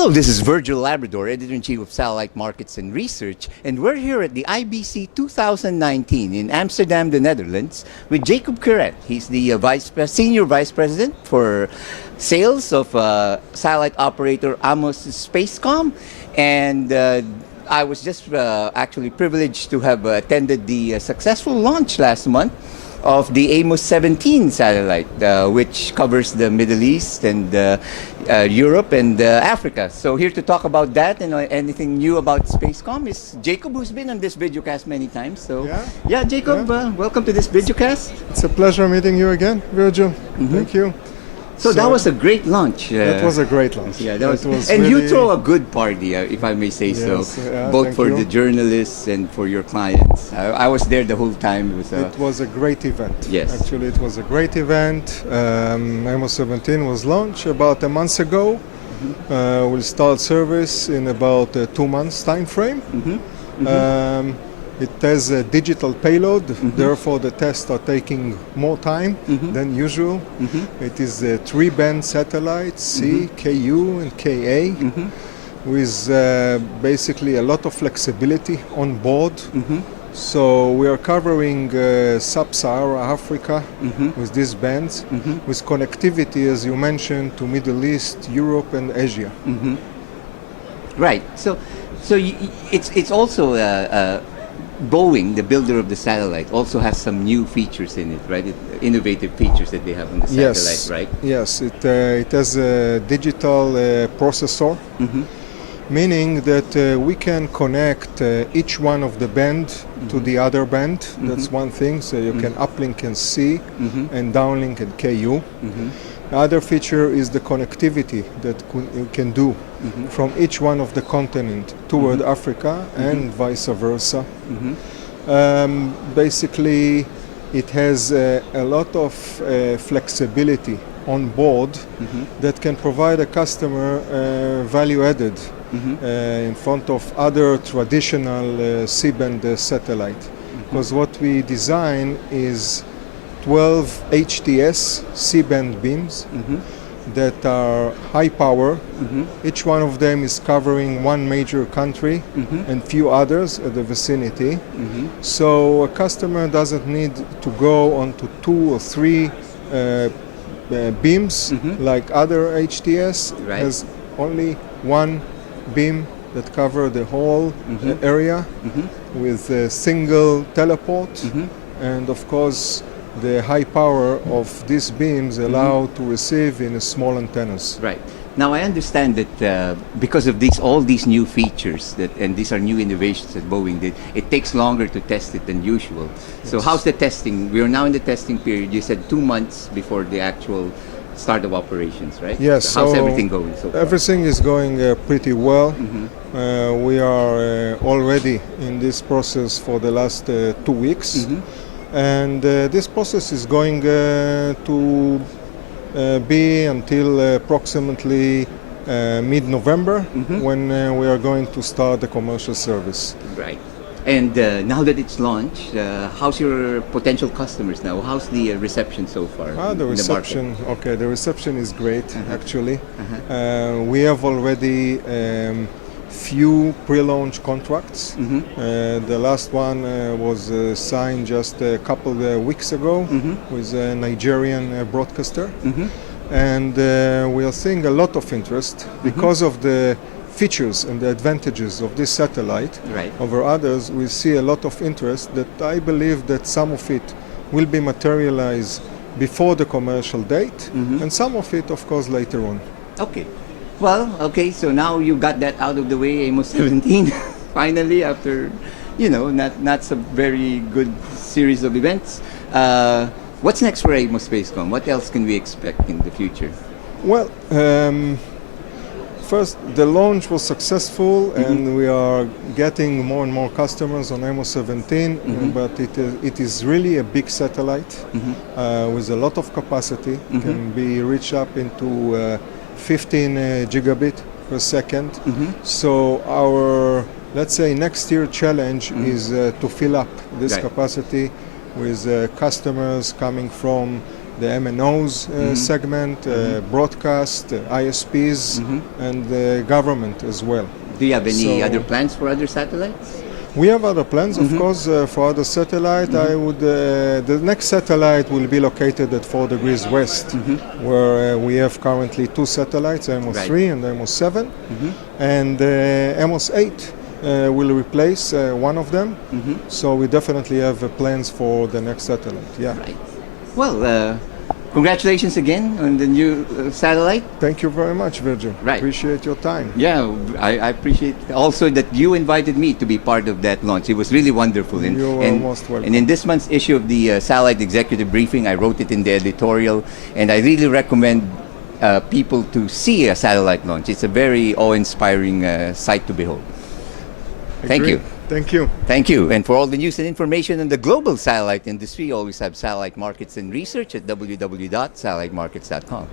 Hello, this is Virgil, Labrador, Editor-in-Chief of Satellite Markets and Research, and we're here at the IBC 2019 in Amsterdam, the Netherlands, with Jacob Keret. He's the Senior Vice President for Sales of satellite operator Sales-Amos Spacecom, and I was just actually privileged to have attended the successful launch last month of the Amos 17 satellite, which covers the Middle East and Europe and Africa. So here to talk about that and anything new about Spacecom is Jacob, who's been on this videocast many times. So yeah, Jacob, welcome to this videocast. It's a pleasure meeting you again, Virgil. Thank you. So that was a great launch. That was a great launch. Yeah, that was and really... you throw a good party, if I may say so, both for the journalists and for your clients. I was there the whole time. It was a great event. Yes. Actually, it was a great event. Amos 17 was launched about a month ago. We'll start service in about 2 months time frame. It has a digital payload, therefore the tests are taking more time than usual. It is a 3-band satellite, C, KU and KA, with basically a lot of flexibility on board. So we are covering sub-Sahara Africa with these bands, with connectivity, as you mentioned, to Middle East, Europe and Asia. Right, so it's also Boeing, the builder of the satellite, also has some new features in it, right? Innovative features that they have on the satellite, right? Yes, it has a digital processor, meaning that we can connect each one of the band to the other band. That's one thing, so you can uplink and C and downlink and KU. The other feature is the connectivity that you can do from each one of the continent toward Africa and vice versa. Basically, it has a lot of flexibility on board that can provide a customer value added in front of other traditional C-band satellite. Because what we design is 12 HTS C-band beams that are high power. Each one of them is covering one major country and few others at the vicinity. So a customer doesn't need to go onto 2 or 3 beams like other HTS. Has only one beam that cover the whole area with a single teleport, and of course the high power of these beams allow to receive in small antennas. Right. Now I understand that because of all these new features and these are new innovations that Boeing did, it takes longer to test it than usual. So how's the testing? We are now in the testing period. You said 2 months before the actual start of operations, right? Yes. So how's everything going so far? Everything is going pretty well. We are already in this process for the last 2 weeks. And this process is going to be until approximately mid-November when we are going to start the commercial service. Right. And now that it's launched, how's your potential customers now? How's the reception so far? The reception, the reception is great, actually. We have already few pre-launch contracts. The last one was signed just a couple of weeks ago with a Nigerian broadcaster. And we are seeing a lot of interest because of the features and the advantages of this satellite over others. We see a lot of interest that I believe that some of it will be materialized before the commercial date and some of it, of course, later on. Okay. Well, okay, so now you got that out of the way, Amos 17, finally, after, not some very good series of events. What's next for Amos Spacecom? What else can we expect in the future? Well, first, the launch was successful and we are getting more and more customers on Amos 17, but it is really a big satellite with a lot of capacity. Can be reached up into 15 gigabit per second. So our, let's say, next year challenge is to fill up this capacity with customers coming from the MNOs segment, broadcast, ISPs, and government as well. Do you have any So- other plans for other satellites? We have other plans, of course, for other satellite. I would. The next satellite will be located at 4 degrees west, where we have currently 2 satellites, Amos Right. 3 and Amos 7, and Amos 8 will replace one of them. So we definitely have plans for the next satellite. Yeah. Right. Well, congratulations again on the new satellite. Thank you very much, Virgil. Right. Appreciate your time. Yeah, I appreciate also that you invited me to be part of that launch. It was really wonderful. You're most welcome. And in this month's issue of the Satellite Executive Briefing, I wrote it in the editorial, and I really recommend people to see a satellite launch. It's a very awe-inspiring sight to behold. Thank Agreed. you. Thank you. Thank you. And for all the news and information on the global satellite industry, always have Satellite Markets and Research at www.satellitemarkets.com.